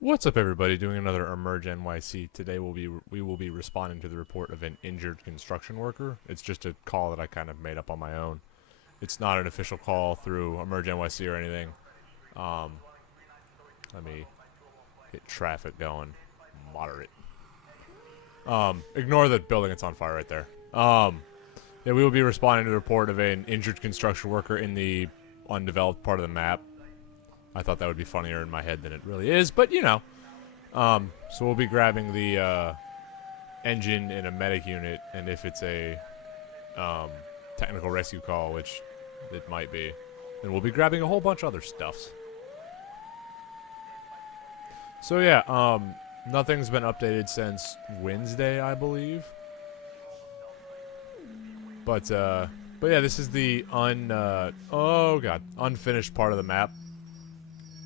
What's up, everybody? Doing another EmergeNYC. Today we will be responding to the report of an injured construction worker. It's just a call that I kind of made up on my own. It's not an official call through EmergeNYC or anything. Um, Let me get traffic going. Moderate. Ignore the building that's on fire right there. Yeah, we will be responding to the report of an injured construction worker in the undeveloped part of the map. I thought that would be funnier in my head than it really is, but you know. So we'll be grabbing the engine in a medic unit, and if it's a technical rescue call, which it might be, then we'll be grabbing a whole bunch of other stuffs. So yeah, nothing's been updated since Wednesday, I believe. But yeah, this is the unfinished part of the map.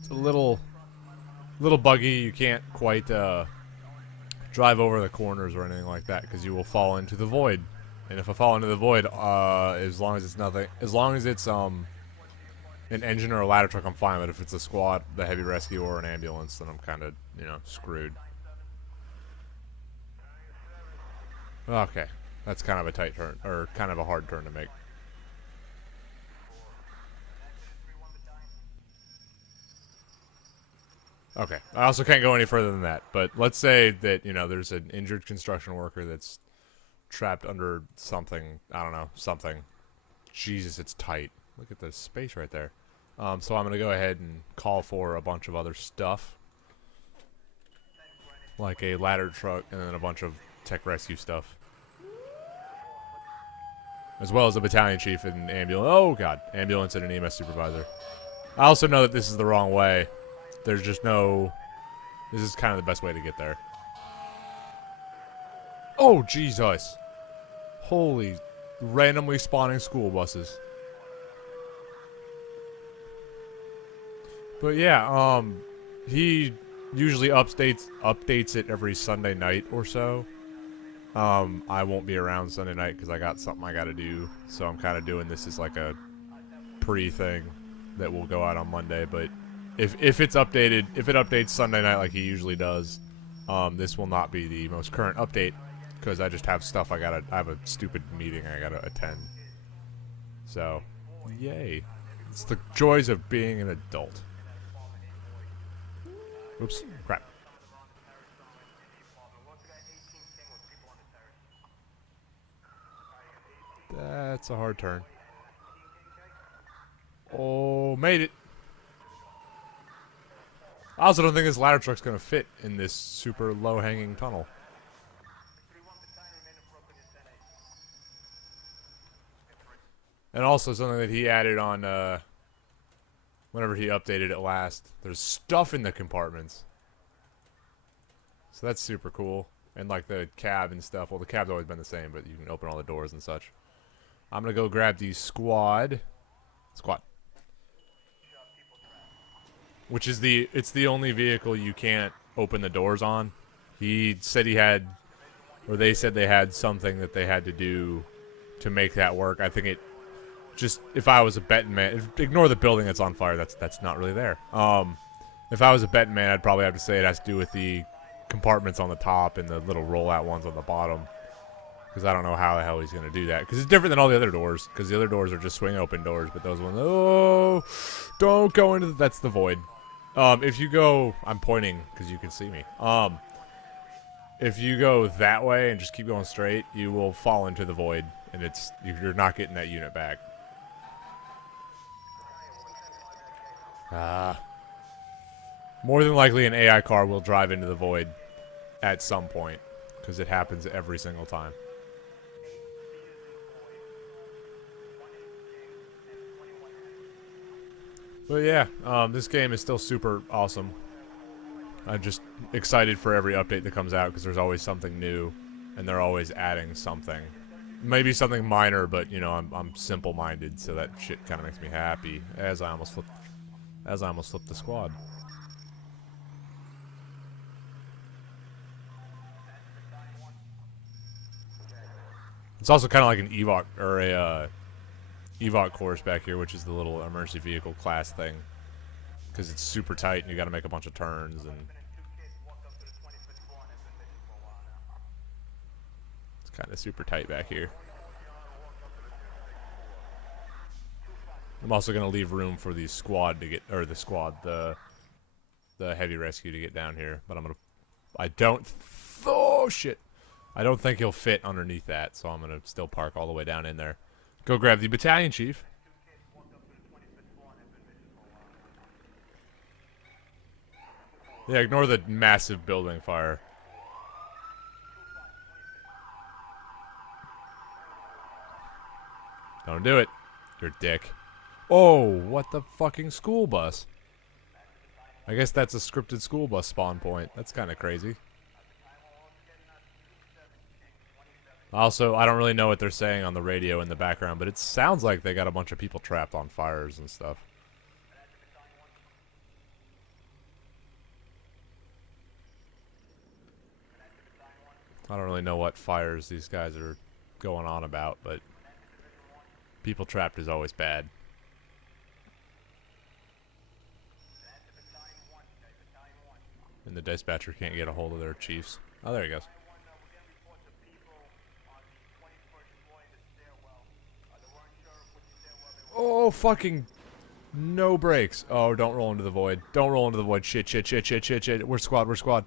It's a little buggy. You can't quite drive over the corners or anything like that because you will fall into the void. And if I fall into the void, as long as it's an engine or a ladder truck, I'm fine. But if it's a squad, the heavy rescue, or an ambulance, then I'm kind of screwed. Okay, that's kind of a tight turn, or kind of a hard turn to make. Okay, I also can't go any further than that. But let's say that there's an injured construction worker that's trapped under something. I don't know, something. Jesus, it's tight. Look at the space right there. So I'm gonna go ahead and call for a bunch of other stuff, like a ladder truck and then a bunch of tech rescue stuff, as well as a battalion chief and ambulance. Oh god, ambulance and an EMS supervisor. I also know that this is the wrong way. There's just no. This is kind of the best way to get there. Oh Jesus! Holy, randomly spawning school buses. But yeah, he usually updates it every Sunday night or so. I won't be around Sunday night because I got something I got to do, so I'm kind of doing this as like a pre-thing that will go out on Monday. But if it's updated, if it updates Sunday night like he usually does, this will not be the most current update because I just have stuff I have a stupid meeting I gotta attend. So, yay! It's the joys of being an adult. Oops, crap. That's a hard turn. Oh, made it. I also don't think this ladder truck's gonna fit in this super low-hanging tunnel. And also something that he added on, whenever he updated it last. There's stuff in the compartments. So that's super cool. And like the cab and stuff. Well, the cab's always been the same, but you can open all the doors and such. I'm gonna go grab the squad. Which is it's the only vehicle you can't open the doors on. He said he had, or they said they had something that they had to do to make that work. I think it just, if I was a betting man, ignore the building that's on fire. That's not really there. If I was a betting man, I'd probably have to say it has to do with the compartments on the top and the little rollout ones on the bottom. Because I don't know how the hell he's going to do that. Because it's different than all the other doors. Because the other doors are just swing open doors. But those ones, oh, don't go into that's the void. If you go, I'm pointing because you can see me. If you go that way and just keep going straight, you will fall into the void. And you're not getting that unit back. More than likely an AI car will drive into the void at some point. Because it happens every single time. But yeah, this game is still super awesome. I'm just excited for every update that comes out because there's always something new, and they're always adding something. Maybe something minor, but I'm simple-minded, so that shit kind of makes me happy. As I almost flipped the squad. It's also kind of like an EVOC or a EVOC course back here, which is the little emergency vehicle class thing, because it's super tight and you got to make a bunch of turns and Kind of super tight back here. I'm also going to leave room for the squad to get, or the squad, the heavy rescue to get down here. But I'm going to, I don't, oh shit. I don't think he'll fit underneath that, so I'm going to still park all the way down in there. Go grab the battalion chief. Yeah, ignore the massive building fire. Don't do it. You're a dick. Oh, what the fucking school bus? I guess that's a scripted school bus spawn point. That's kind of crazy. Also, I don't really know what they're saying on the radio in the background, but it sounds like they got a bunch of people trapped on fires and stuff. I don't really know what fires these guys are going on about, but people trapped is always bad. And the dispatcher can't get a hold of their chiefs. Oh, there he goes. Oh, fucking no brakes. Oh, don't roll into the void. Don't roll into the void. Shit, shit, shit, shit, shit, shit. We're squad, we're squad.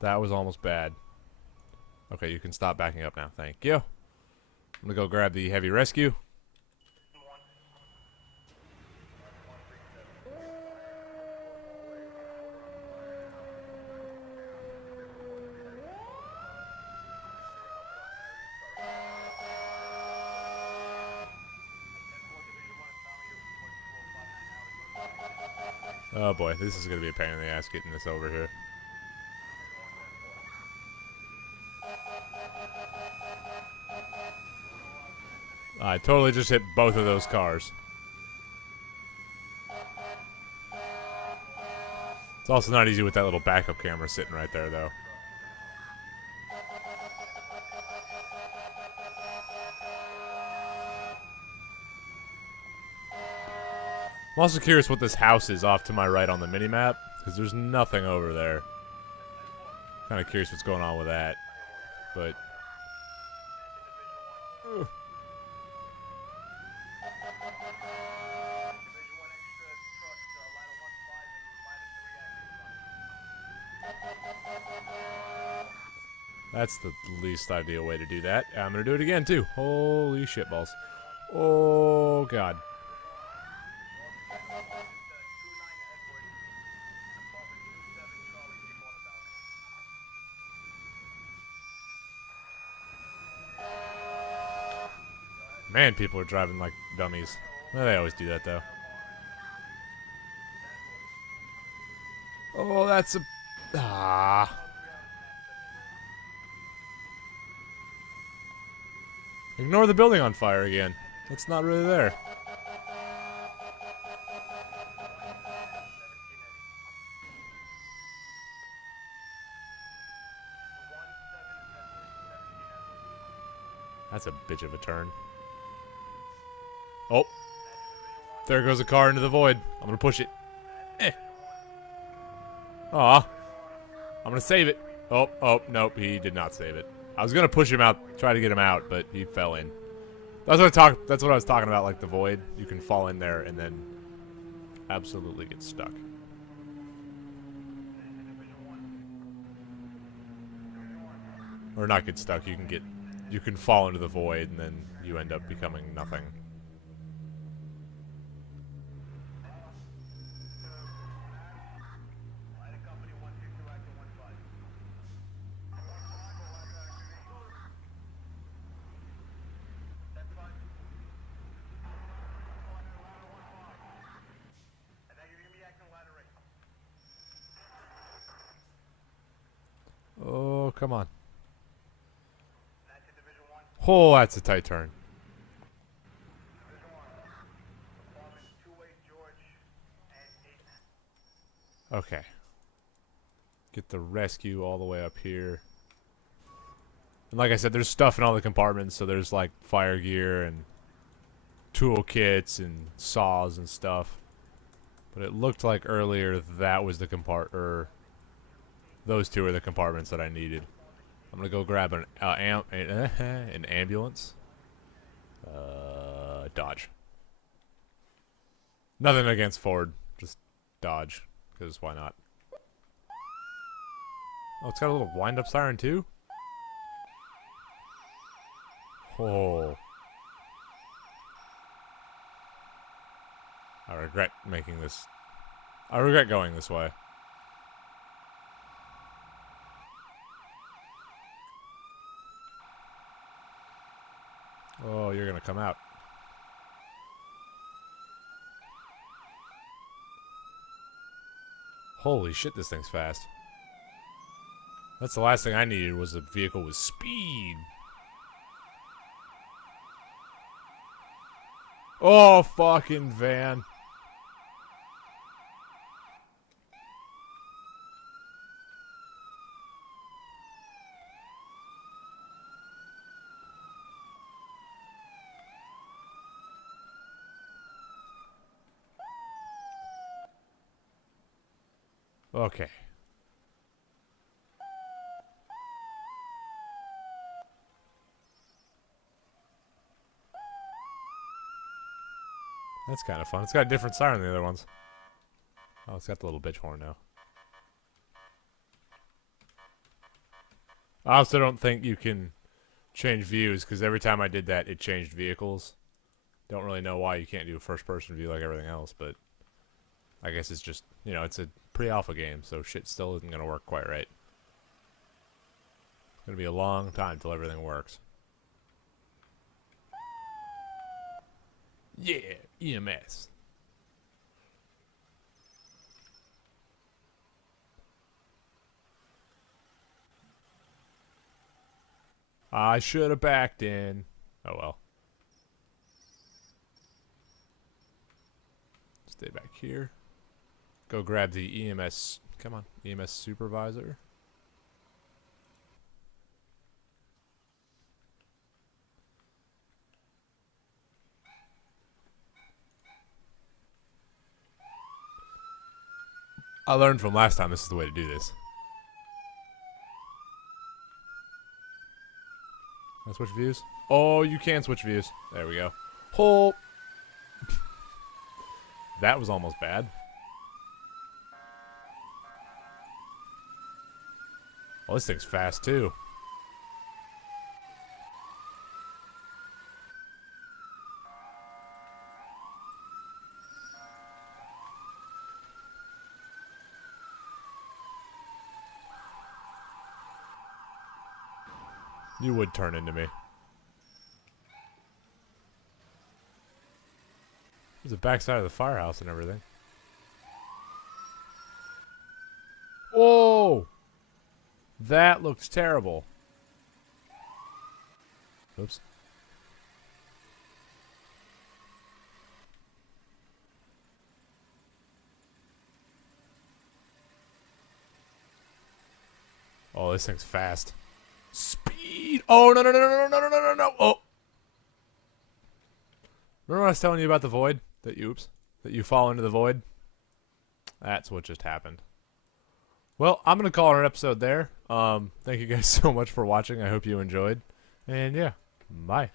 That was almost bad. Okay, you can stop backing up now. Thank you. I'm gonna go grab the heavy rescue. Oh boy, this is gonna be a pain in the ass getting this over here. I totally just hit both of those cars. It's also not easy with that little backup camera sitting right there, though. I'm also curious what this house is off to my right on the minimap, because there's nothing over there. Kind of curious what's going on with that, but... That's the least ideal way to do that. I'm gonna do it again, too. Holy shitballs. Oh, God. Man, people are driving like dummies. Well, they always do that, though. Oh, that's a... Ah. Ignore the building on fire again. It's not really there. That's a bitch of a turn. Oh. There goes a car into the void. I'm gonna push it. Eh. Aw. I'm gonna save it. Oh, oh, nope, he did not save it. I was gonna push him out, try to get him out, but he fell in. That's what I was talking about, like the void. You can fall in there and then absolutely get stuck. Or not get stuck, you can fall into the void and then you end up becoming nothing. Oh, come on. Oh, that's a tight turn. Okay. Get the rescue all the way up here. And like I said, there's stuff in all the compartments, so there's like fire gear and tool kits and saws and stuff. But it looked like earlier that was the those two are the compartments that I needed. I'm gonna go grab an ambulance. Dodge. Nothing against Ford, just dodge, because why not? Oh, it's got a little wind-up siren too? Oh. I regret going this way. Oh, you're gonna come out. Holy shit, this thing's fast. That's the last thing I needed, was a vehicle with speed. Oh, fucking van. Okay. That's kind of fun. It's got a different siren than the other ones. Oh, it's got the little bitch horn now. I also don't think you can change views, because every time I did that, it changed vehicles. Don't really know why you can't do a first-person view like everything else, but I guess it's just, you know, it's a pre-alpha game, so shit still isn't going to work quite right. It's going to be a long time till everything works. Yeah, EMS. I should have backed in. Oh well. Stay back here. Go grab the EMS. Come on, EMS supervisor. I learned from last time this is the way to do this. Can I switch views? Oh, you can switch views. There we go. Oh. That was almost bad. Well, this thing's fast too. You would turn into me. There's the backside of the firehouse and everything. Oh! That looks terrible. Oops. Oh, this thing's fast. Speed! Oh, no, no, no, no, no, no, no, no, no, oh! Remember when I was telling you about the void? That you fall into the void? That's what just happened. Well, I'm going to call it an episode there. Thank you guys so much for watching. I hope you enjoyed. And yeah, bye.